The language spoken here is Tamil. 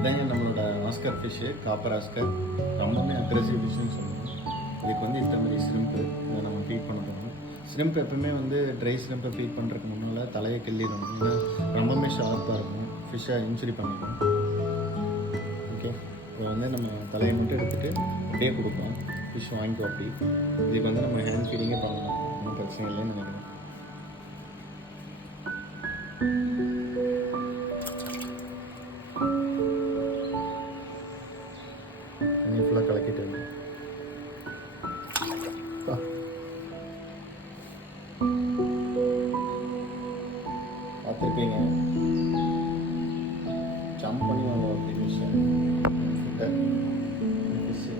இதாங்க நம்மளோட ஆஸ்கர் ஃபிஷ்ஷு, காப்பர் ஆஸ்கர். ரொம்பவுமே அக்ரெசிவ் ஃபிஷ்ஷுன்னு சொல்லணும். இதுக்கு வந்து இந்த மாதிரி ஷ்ரிம்ப்பு அதை நம்ம ஃபீட் பண்ண போகணும். ஷ்ரிம்ப் எப்பவுமே வந்து ட்ரை ஷ்ரிம்ப்பை ஃபீட் பண்ணுறதுக்கு முன்னால் தலையை கிள்ளிடணும். ஏன்னா ரொம்பவுமே ஷார்ப்பாக இருக்கும், ஃபிஷ்ஷை இன்ஜுரி பண்ணிடும். ஓகே, இப்போ வந்து நம்ம தலையை மட்டும் எடுத்துகிட்டு அப்படியே கொடுப்போம். ஃபிஷ் வாங்கிக்கோ. அப்படி இதுக்கு வந்து நம்ம ஹேண்ட் ஃபீடிங்கே பண்ணலாம், ஒன்றும் பிரச்சனை இல்லைன்னு நினைக்கிறேன். தண்ணி ஃபுல்லாக கலக்கிட்டு பார்த்துருப்பீங்க, ஜம்ப் பண்ணி வாங்க அப்படி ஃபிஷ்ஷை. ஃபிஷ்ஷு